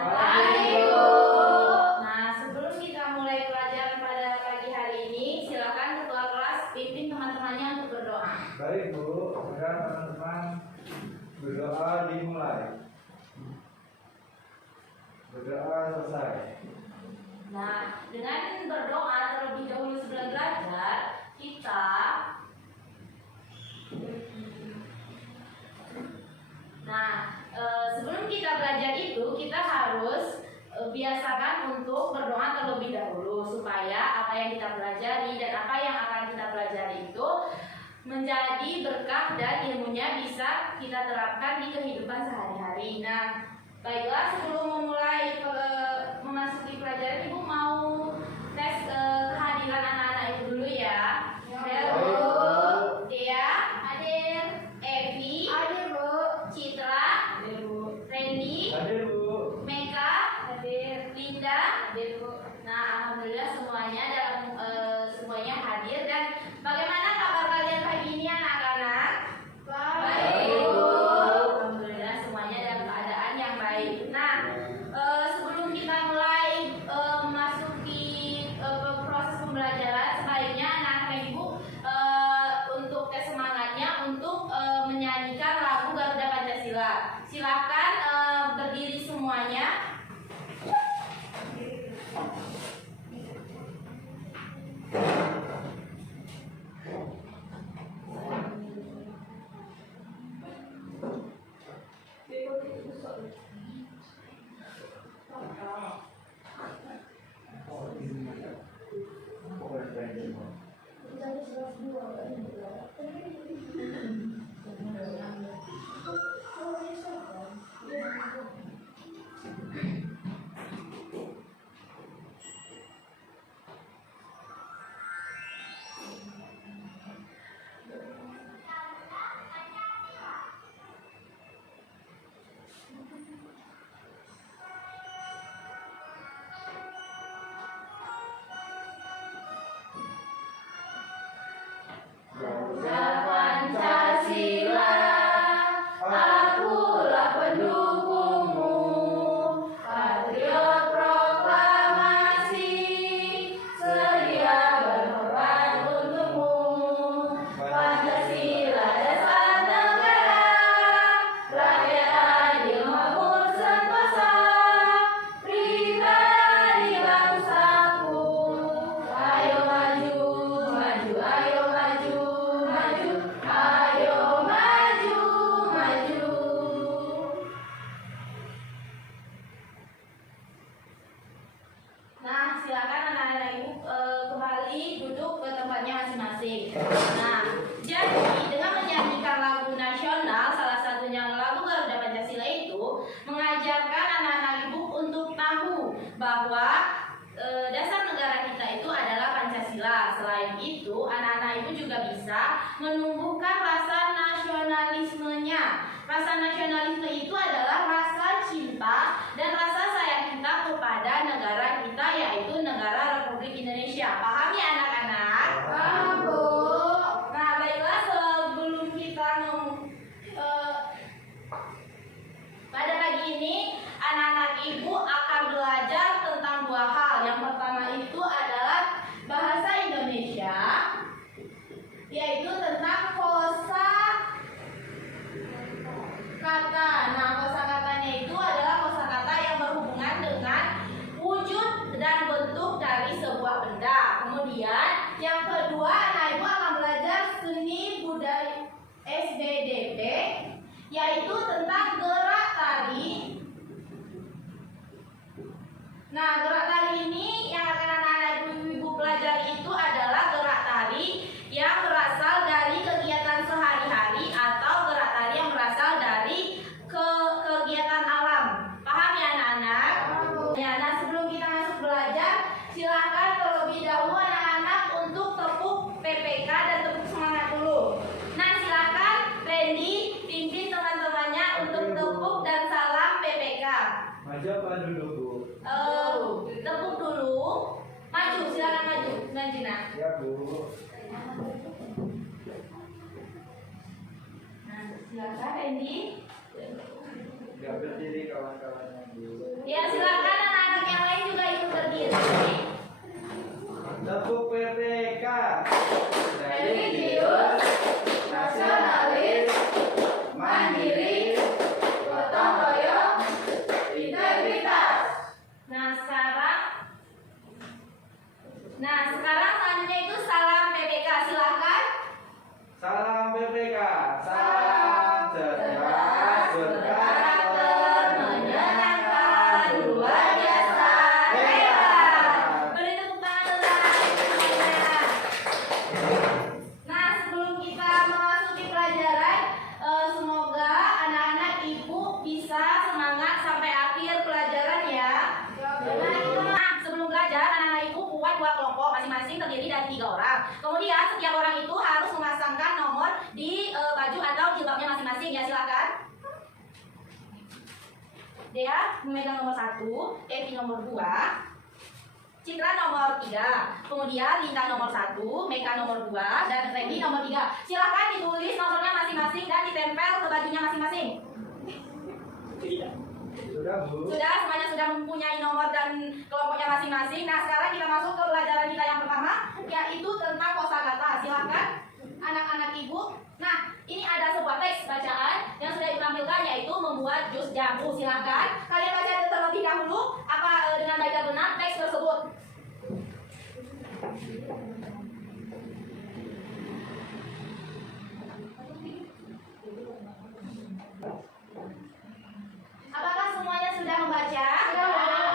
Pagi, Bu. Nah, sebelum kita mulai pelajaran pada pagi hari ini, silakan ketua kelas pimpin teman-temannya untuk berdoa. Baik, Bu. Sekarang teman-teman berdoa dimulai. Berdoa selesai. Nah, dengan berdoa terlebih dahulu sebelum belajar, kita sebelum kita belajar itu kita harus biasakan untuk berdoa terlebih dahulu supaya apa yang kita pelajari dan apa yang akan kita pelajari itu menjadi berkah dan ilmunya bisa kita terapkan di kehidupan sehari-hari. Nah, baiklah, sebelum memulai memasuki pelajaran, Ibu mau tes kehadiran anak-anak itu dulu ya. Halo, Dea, hadir. Evi, hadir, Bu. Citra, hadir, Bu. Randy, Hadir, Bu. Meka, hadir. Linda, hadir, Bu. Nah, alhamdulillah semuanya semuanya hadir. Dan bagaimana kabar kalian pagi ini, anak-anak? Baik, Bu. Alhamdulillah semuanya dalam keadaan yang baik. Nah, sebelum kita mulai memasuki proses pembelajaran, sebaiknya anak-anak Ibu untuk kesemangatnya untuk menyanyikan lagu Garuda Pancasila. Silakan berdiri semuanya. Pancasila, akulah pendukungmu, patriot proklamasi, sedia berkorban untukmu. Pancasila dasar negara, rakyat adil makmur sentosa, pribadi bangsaku. Ayo maju, maju, ayo maju, maju, ayo maju, maju. Nah, silakan anak-anak Ibu kembali duduk ke tempatnya masing-masing. Nah, jadi dengan menyanyikan lagu nasional, salah satunya lagu Garuda Pancasila itu mengajarkan anak-anak Ibu untuk tahu bahwa dasar negara kita itu adalah Pancasila. Selain itu, anak-anak Ibu juga bisa menumbuhkan rasa nasionalismenya. Rasa nasionalisme itu adalah rasa cinta dan rasa sayang kita kepada negara kita, yaitu negara Republik Indonesia. Paham ya anak-anak? Paham, Bu. Nah, baiklah, sebelum kita pada pagi ini anak-anak Ibu akan belajar tentang dua hal. Yang pertama itu adalah bahasa Indonesia, yaitu tentang kosa kata. Nah, kosakatanya itu adalah kosakata yang berhubungan dengan wujud dan bentuk dari sebuah benda. Kemudian yang kedua, anak Ibu akan belajar seni budaya SBDP, yaitu tentang gerak tari. Nah, gerak tari ini yang akan anak-anak Ibu pelajari itu adalah gerak tari yang berasal dari kegiatan sehari-hari atau gerak tari yang berasal dari kegiatan alam. Paham ya anak-anak? Ya, nah sebelum kita masuk belajar, silahkan terlebih dahulu anak-anak untuk tepuk PPK dan tepuk semangat dulu. Nah, silahkan Randy pimpin teman-temannya untuk tepuk dan salam PPK. Maju apa duduk, Bu? Tepuk dulu. Maju, silakan maju, Najina. Ya, Bu. Nah, silakan Randy. Ya, berdiri kawan-kawannya, Bu. Ya, masing-masing terdiri dari 3 orang. Kemudian setiap orang itu harus memasangkan nomor di baju atau jilbabnya masing-masing. Ya, silakan. Dea memegang nomor 1, Evi nomor 2, Citra nomor 3, kemudian Linda nomor 1, Meka nomor 2, dan Randy nomor 3. Silakan ditulis nomornya masing-masing dan ditempel ke bajunya masing-masing. Sudah, Bu. Sudah, semuanya sudah mempunyai nomor dan kelompoknya masing-masing. Nah, sekarang kita masuk ke pelajaran kita yang pertama, yaitu tentang kosakata. Silakan anak-anak ibu. Nah, ini ada sebuah teks bacaan yang sudah ditampilkan, yaitu membuat jus jambu. Silakan kalian baca terlebih dahulu dengan baik dan benar teks tersebut. Apakah semuanya sudah membaca?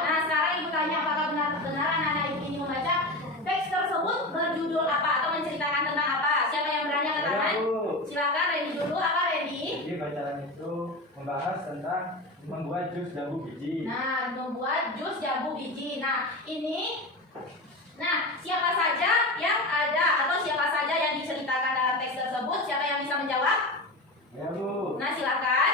Nah, sekarang ibu tanya apakah benar-benar anak-anak ibu ini membaca teks tersebut berjudul apa atau menceritakan tentang apa? Siapa yang berani angkat tangan? Silakan Randy dulu. Apa Randy? Jadi bacaan itu membahas tentang membuat jus jambu biji. Nah, membuat jus jambu biji. Nah, siapa saja yang ada atau siapa saja yang diceritakan dalam teks tersebut? Siapa yang bisa menjawab? Ya, Bu. Nah, silakan.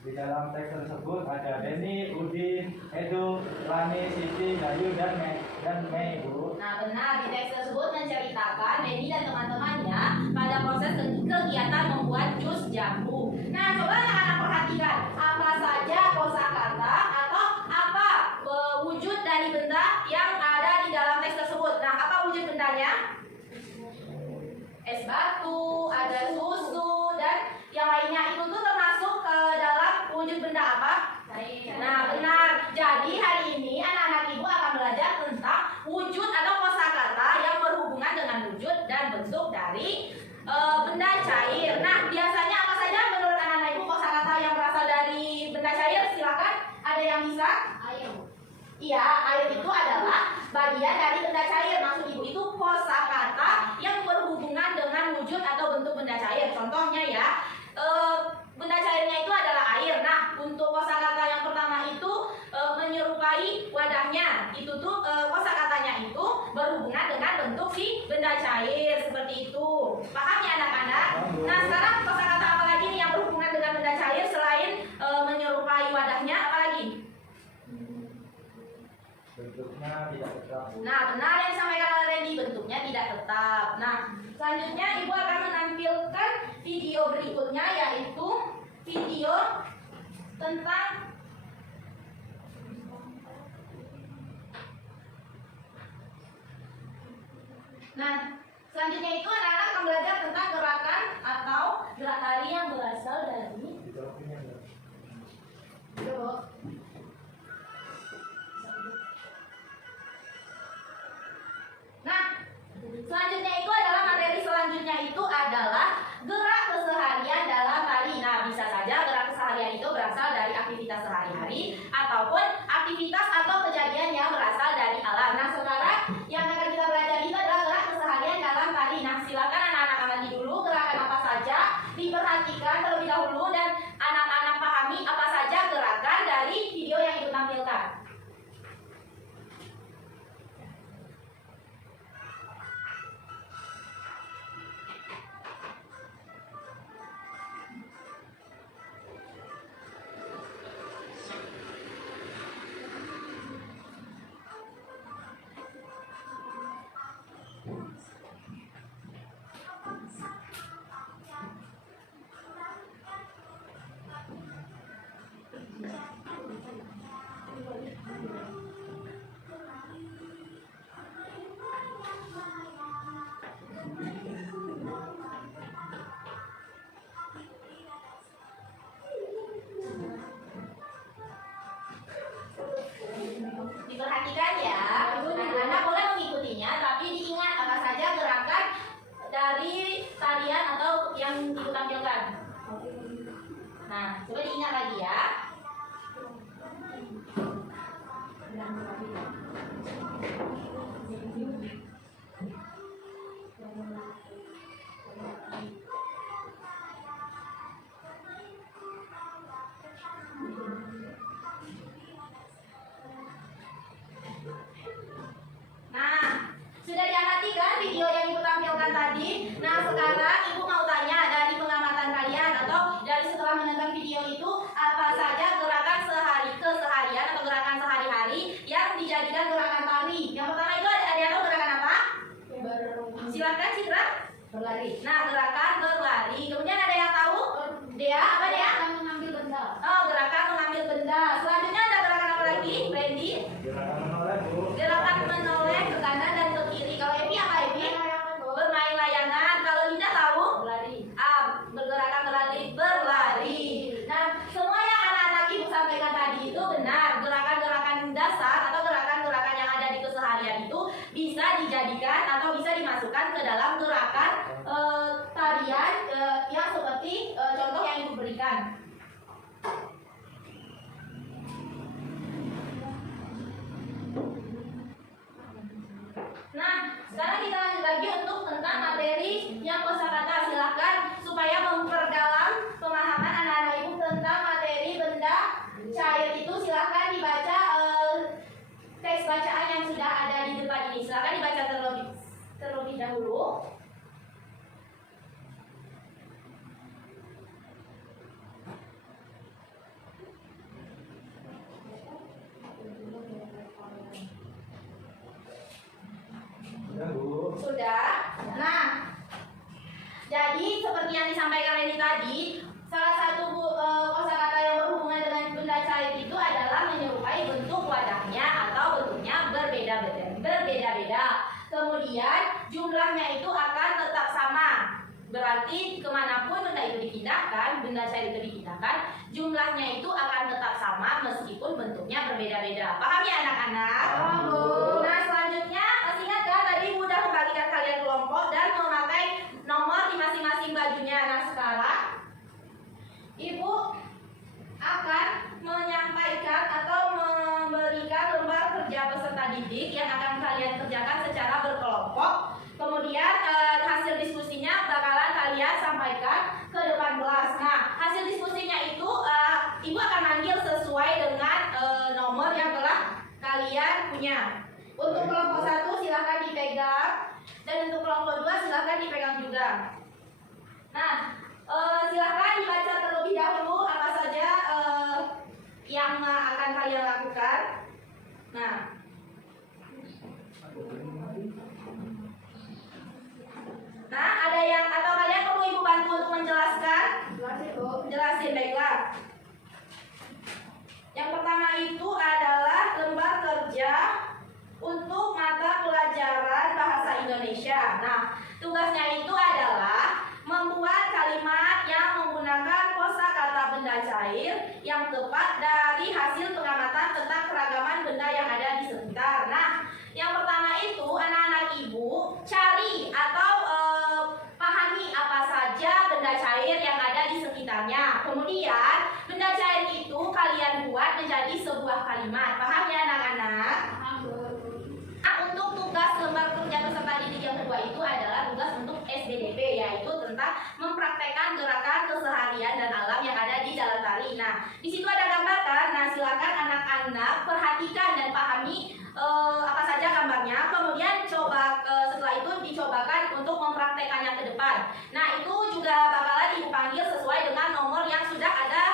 Di dalam teks tersebut ada Denny, Udin, Edo, Rani, Siti, Dayu, dan Mei, Bu. Nah, benar, di teks tersebut menceritakan Denny dan teman-temannya pada proses kegiatan membuat jus jambu. Nah, coba anak-anak perhatikan apa saja kosakata atau apa wujud dari benda yang ada di dalam teks tersebut. Nah, apa wujud bendanya? Es batu, ada susu, dan yang lainnya. Itu tuh termasuk ke dalam wujud benda apa? Nah, benar. Jadi hari ini anak-anak ibu akan belajar tentang wujud atau kosakata yang berhubungan dengan wujud dan bentuk dari benda cair. Nah, biasanya apa saja menurut anak-anak ibu kosakata yang berasal dari benda cair? Silakan. Ada yang bisa? Air. Iya, air itu adalah bagian dari benda cair. Maksud ibu itu kosakata yang berhubungan dengan wujud atau bentuk benda cair. Contohnya ya, benda cairnya itu adalah air. Nah, untuk kosakata yang pertama itu menyerupai wadahnya. Itu tuh kosakatanya itu berhubungan dengan bentuk si benda cair seperti itu. Paham ya anak-anak? Nah, sekarang kosakata apa lagi nih yang berhubungan dengan benda cair selain menyerupai wadahnya? Apa lagi? Bentuknya tidak tetap, Bu. Nah, benar yang disampaikan oleh Randy, bentuknya tidak tetap. Nah, selanjutnya ibu akan menampilkan video berikutnya, yaitu video tentang selanjutnya itu anak-anak akan belajar tentang gerakan atau gerak tari yang berasal dari Nah, selanjutnya itu adalah materi selanjutnya itu adalah gerak keseharian dalam tari. Nah, bisa saja gerak keseharian itu berasal dari aktivitas sehari-hari ataupun aktivitas atau kejadian yang berasal dari alam. Nah, sekarang yang akan kita belajar itu adalah gerak keseharian dalam tari. Nah, silakan anak-anak amati dulu gerakan apa saja, diperhatikan terlebih dahulu dan anak-anak pahami apa saja gerakan dari video yang ibu tampilkan. Diperhatikan ya, anak-anak boleh mengikutinya, tapi diingat apa saja gerakan dari tarian atau yang ibu tampilkan. Nah, coba diingat lagi ya. Nah, sudah diamati Silakan Citra. Berlari. Nah, gerakan berlari. Kemudian ada yang tahu? Dea, apa Dea? Mengambil benda. Oh, gerakan mengambil benda. Selanjutnya ada gerakan apa lagi, Randy? Gerakan menoleh, Bu. Gerakan menoleh ke kanan dan ke kiri. Kalau Evi apa Evi? Bermain layangan. Kalau Linda tahu? Berlari. Bergerakan berlari. Nah, semua yang anak-anak ibu sampaikan tadi itu benar. Gerakan-gerakan dasar atau gerakan-gerakan yang ada di keseharian itu bisa dijadikan atau bisa dimasukkan ke dalam gerakan tarian yang seperti contoh yang ibu berikan. Nah, sekarang kita lanjut lagi untuk tentang materi yang kosakata. Silakan supaya memperdalam pemahaman anak-anak ibu tentang materi benda cair itu. Silakan dibaca teks bacaan yang sudah ada di depan ini. Silakan dibaca terlebih dahulu. Ya, Bu. Sudah. Nah, jadi seperti yang disampaikan Reni tadi, salah satu kosakata yang berhubungan dengan benda cair itu adalah menyerupai bentuk wadahnya atau bentuknya berbeda-beda. Kemudian jumlahnya itu akan tetap sama. Berarti kemanapun benda itu dipindahkan, benda cair itu dipindahkan, jumlahnya itu akan tetap sama meskipun bentuknya berbeda-beda. Paham ya anak-anak? Paham, Bu. Nah, selanjutnya masih ingat kan tadi Ibu udah membagikan kalian kelompok dan memakai nomor di masing-masing bajunya. Nah, sekarang Ibu akan menyampaikan atau memberikan lembar kerja peserta didik yang akan kalian kerjakan secara berkelompok. Kemudian hasil diskusinya bakalan kalian sampaikan ke depan kelas. Nah, hasil diskusinya itu Ibu akan manggil sesuai dengan nomor yang telah kalian punya. Untuk kelompok 1 silahkan dipegang, dan untuk kelompok 2 silahkan dipegang juga. Nah, silahkan dibaca terlebih dahulu apa saja yang akan kalian lakukan. Nah, ada yang atau kalian perlu Ibu bantu untuk menjelaskan? Jelasin, baiklah. Yang pertama itu adalah lembar kerja untuk mata pelajaran bahasa Indonesia. Nah, tugasnya itu adalah membuat kalimat yang menggunakan kosakata benda cair yang tepat dari hasil pengamatan tentang keragaman benda yang ada di sekitar. Nah, yang pertama itu anak-anak ibu cari atau pahami apa saja benda cair yang ada di sekitarnya. Kemudian benda cair itu kalian buat menjadi sebuah kalimat. Paham ya anak-anak? Nah, untuk tugas lembar kerja peserta didik yang kedua itu adalah tugas untuk SBDP, yaitu tentang mempraktekkan gerakan keseharian dan alam yang ada di dalam tari. Nah, di situ ada gambar kan? Nah, silakan anak-anak perhatikan dan pahami apa saja gambarnya. Kemudian coba setelah itu dicobakan untuk mempraktekannya ke depan. Nah, itu juga bakalan Ibu panggil sesuai dengan nomor yang sudah ada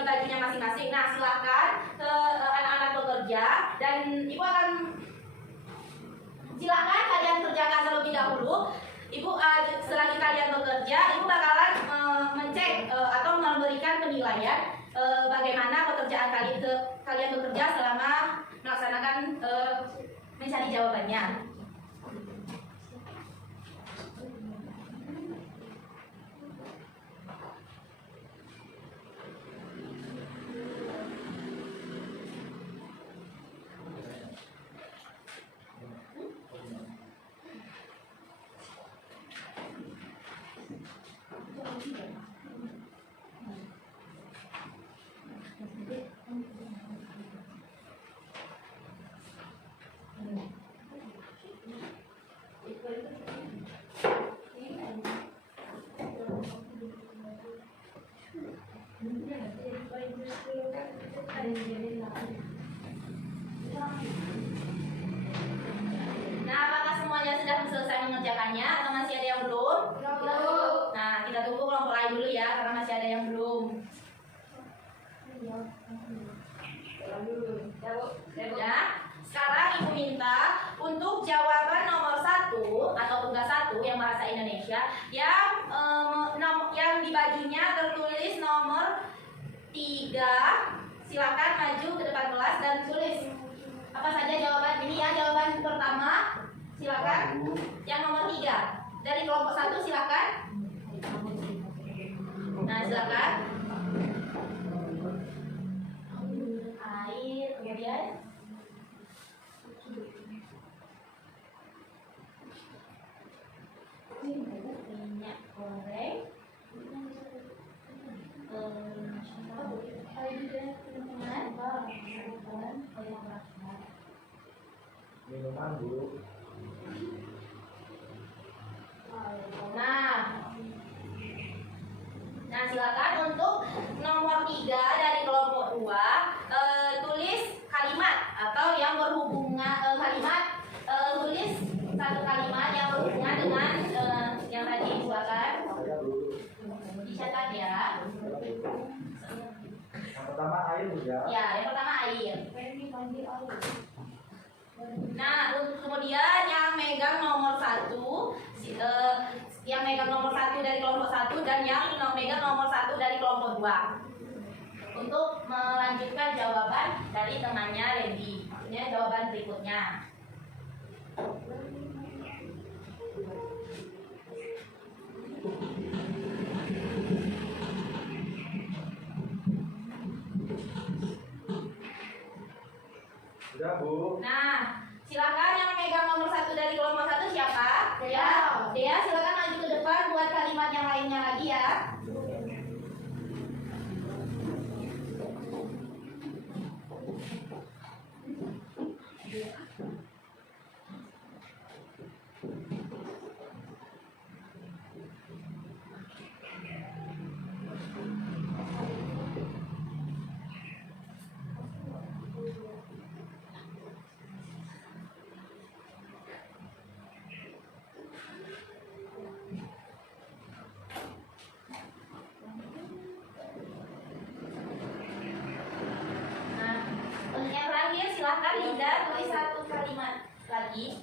di bajunya masing-masing. Nah, silakan anak-anak bekerja dan Ibu akan silakan kalian kerjakan terlebih dahulu. Ibu selagi kalian bekerja, Ibu bakalan mengecek atau memberikan penilaian bagaimana pekerjaan kalian bekerja selama melaksanakan mencari jawabannya. Nah, apakah semuanya sudah selesai mengerjakannya atau masih ada yang belum? Belum. Nah, kita tunggu kelompok lain dulu ya, karena masih ada yang belum. Ya, sekarang Ibu minta untuk jawaban nomor 1 atau tugas 1 bahasa Indonesia yang di bajunya tertulis nomor 3. Silakan maju ke depan kelas dan tulis apa saja jawaban. Ini ya jawaban pertama. Silakan. Yang nomor 3 dari kelompok 1 silakan. Nah, silakan. Air, kemudian minyak goreng. Minuman, Bu. Nah, silakan untuk nomor 3 dari kelompok 2 tulis kalimat atau yang berhubungan tulis satu kalimat yang berhubungan dengan yang tadi. Silakan dicatat ya. Yang pertama air, Bu ya. Ya, yang pertama air. Nah, kemudian yang megang nomor 1 yang megang nomor 1 dari kelompok 1 dan yang megang nomor 1 dari kelompok 2 untuk melanjutkan jawaban dari temannya Randy. Maksudnya jawaban berikutnya. Sudah, Bu. Nah, silakan yang megang nomor 1 dari kelompok 1 siapa? Dea. Dea, silakan maju ke depan buat kalimat yang lainnya lagi ya. Silahkan Linda tulis satu kalimat lagi.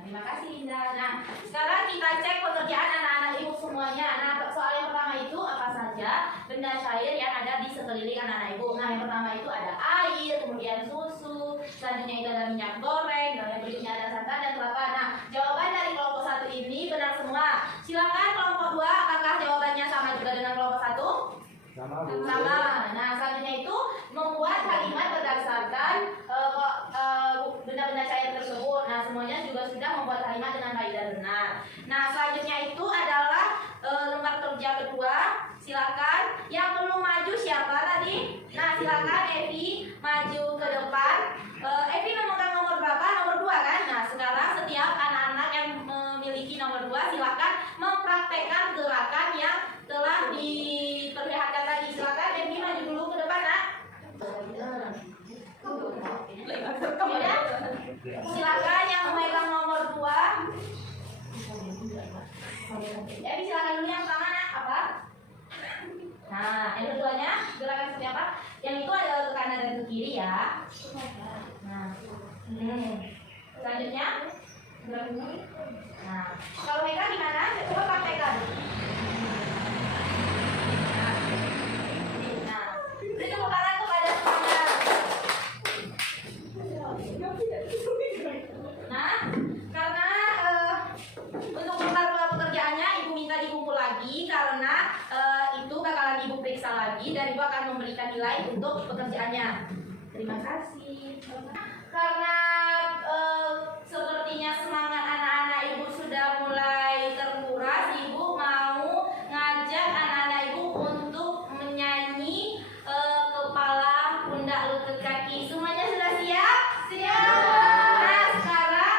Terima kasih Linda. Nah, sekarang kita cek pekerjaan anak-anak ibu semuanya. Nah, soal yang pertama itu apa saja benda cair yang ada di sekeliling anak-anak ibu. Nah, yang pertama itu ada air, kemudian susu, selanjutnya itu ada minyak goreng, dan yang berikutnya ada santan dan kelapa. Nah, jawaban dari kelompok 1 ini benar semua. Silakan kelompok 2, apakah jawabannya sama juga dengan kelompok 1? Sama, Bu. Sama. Nah, selanjutnya itu membuat kalimat berdasarkan benda-benda cair tersebut. Nah, semuanya juga sudah membuat kalimat dengan baik dan benar. Nah, selanjutnya itu adalah lembar kerja kedua. Silakan. Yang belum maju siapa tadi? Nah, silakan Evi maju ke depan. Evi memegang nomor berapa? Nomor 2 kan? Nah, sekarang setiap anak-anak yang memiliki nomor 2 silakan mempraktekkan gerakan yang telah diperlihatkan tadi. Silakan Evi maju dulu ke depan, Nak. Kemudian silakan yang memegang nomor 2. Evi silakan dulu yang pertama, Nak. Apa? Nah, yang keduanya gerakan seperti apa? Yang itu adalah ke kanan dan ke kiri ya. Nah, selanjutnya gerakan ini. Nah, kalau mereka gimana? Coba praktekkan. Nah, beri tepuk tangan kepada semuanya. Nah, karena untuk memperluas pekerjaannya, ibu minta dikumpul lagi karena itu bakalan ibu periksa lagi dan ibu akan memberikan nilai untuk pekerjaannya. Terima kasih. Karena sepertinya semangat anak-anak ibu sudah mulai terkuras, ibu mau ngajak anak-anak ibu untuk menyanyi kepala pundak lutut kaki. Semuanya sudah siap? Siap. Nah, sekarang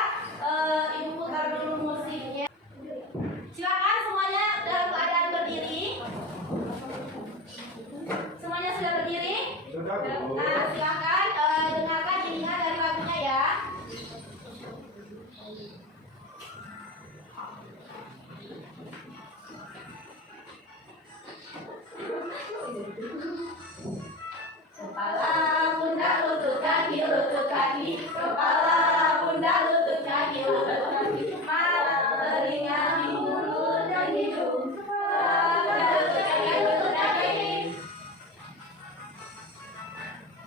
ibu putar dulu musiknya. Silakan semuanya dalam keadaan berdiri. Semuanya sudah berdiri? Sudah, Bu. Nah, silakan dengarkan iringan dari lagunya ya. kaki, kepala, pundak, lutut, kaki, mata, telinga, mulut, dan hidung. Kepala, pundak, lutut, kaki, lutut, kaki.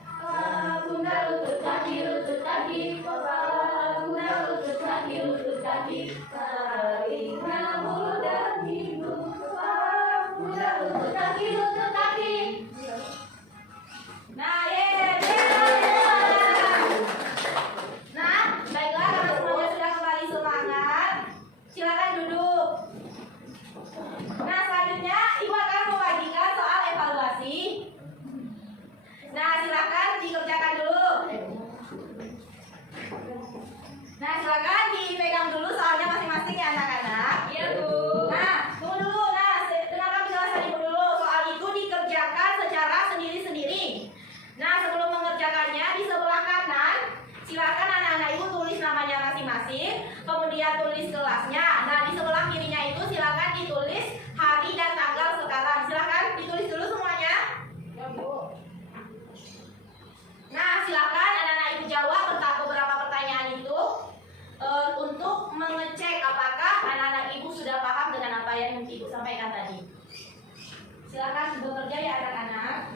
Kepala, pundak, lutut, kaki, lutut, kaki. Kepala, pundak, lutut, kaki, lutut, kaki. Telinga, mulut, dan hidung. Kepala, pundak, lutut, kaki, lutut, kaki. Nah, nah, baiklah karena semuanya sudah kembali semangat, silakan duduk. Nah, selanjutnya Ibu akan membagikan soal evaluasi. Nah, silakan dikerjakan dulu. Nah, silakan dipegang dulu soalnya masing-masing ya anak-anak. Iya, Bu. Nah, tunggu dulu. Nah, dengarkan penjelasan Ibu dulu. Soal itu dikerjakan secara sendiri-sendiri. Nah, sebelum mengerjakannya di sebelah kanan, silakan anak-anak Ibu tulis namanya masing-masing, kemudian tulis kelasnya. Nah, di sebelah kirinya itu silakan ditulis hari dan tanggal sekarang. Silakan ditulis dulu semuanya. Ya, Bu. Nah, silakan anak-anak Ibu jawab beberapa pertanyaan itu untuk mengecek apakah anak-anak Ibu sudah paham dengan apa yang Ibu sampaikan tadi. Silakan bekerja ya anak-anak.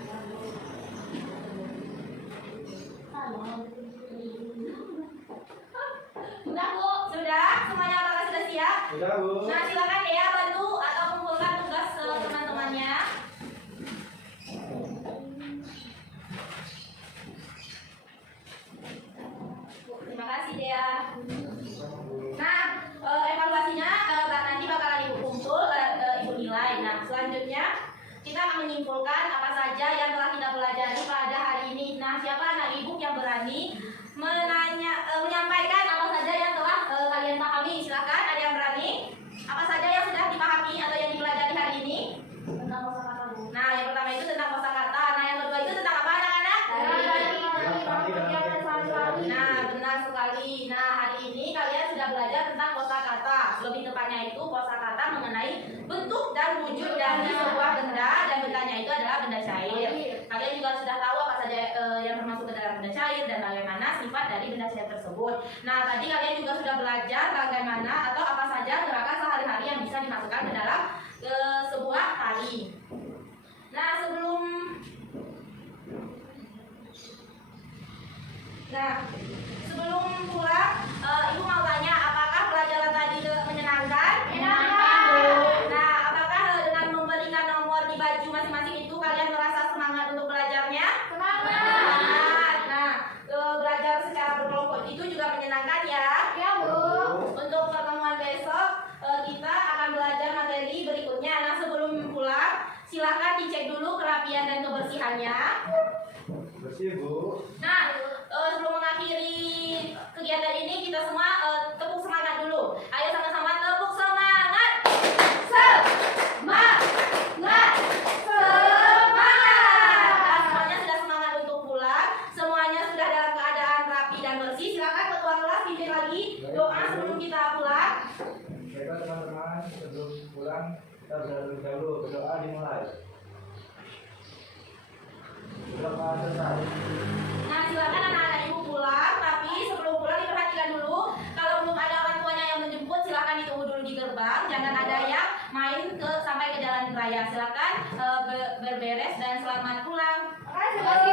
Sudah, Bu? Sudah? Semuanya apakah sudah siap? Sudah, Bu. Nah, silakan ya bantu atau kumpulkan tugas teman-temannya. Terima kasih, Dea. Nah, evaluasinya nanti bakalan Ibu kumpul, Ibu nilai. Nah, selanjutnya kita akan menyimpulkan apa saja yang telah kita pelajari pada hari ini. Nah, siapa anak Ibu yang berani menyampaikan apa saja yang telah kalian pahami? Silakan, ada yang berani? Apa saja yang sudah dipahami atau yang dipelajari hari ini? Tentang kosakata, Bu. Nah, yang pertama itu tentang kosakata. Nah, yang kedua itu tentang apa, anak-anak? Nah, benar sekali. Nah, hari ini kalian sudah belajar tentang kosakata. Lebih tepatnya itu kosakata mengenai bentuk dan wujud dari sebuah benda, dan bendanya itu adalah benda cair. Kalian juga sudah tahu apa saja yang termasuk ke dalam benda cair dan bagaimana sifat dari benda cair tersebut. Nah, tadi kalian juga sudah belajar bagaimana atau apa saja gerakan sehari-hari yang bisa dimasukkan ke dalam sebuah tali. Nah, sebelum pulang, Ibu mau tanya, apakah pelajaran tadi menyenangkan? Menyenangkan. Nah, apakah dengan memberikan nomor di baju masing-masing itu kalian merasa semangat untuk belajarnya? Semangat. Nah, belajar secara berkelompok itu juga menyenangkan ya. Ya, Bu. Untuk pertemuan besok, kita akan belajar materi berikutnya. Nah, sebelum pulang, silakan dicek dulu kerapian dan kebersihannya. Bersih, Bu. Nah, sebelum mengakhiri kegiatan ini, kita semua tepuk semangat dulu. Ayo sama-sama tepuk semangat. Semangat. Semangat. Nah, semuanya sudah semangat untuk pulang. Semuanya sudah dalam keadaan rapi dan bersih. Silakan ketua kelas pimpin lagi doa sebelum kita pulang. Baiklah teman-teman, sebelum pulang kita dahulu berdoa dimulai. Berdoa selesai. Nah, silakan anak-anak Ibu pulang, tapi sebelum pulang diperhatikan dulu. Kalau belum ada orang tuanya yang menjemput, silakan ditunggu dulu di gerbang. Jangan ada yang main sampai ke jalan raya. Silakan berberes dan selamat pulang. Terima kasih,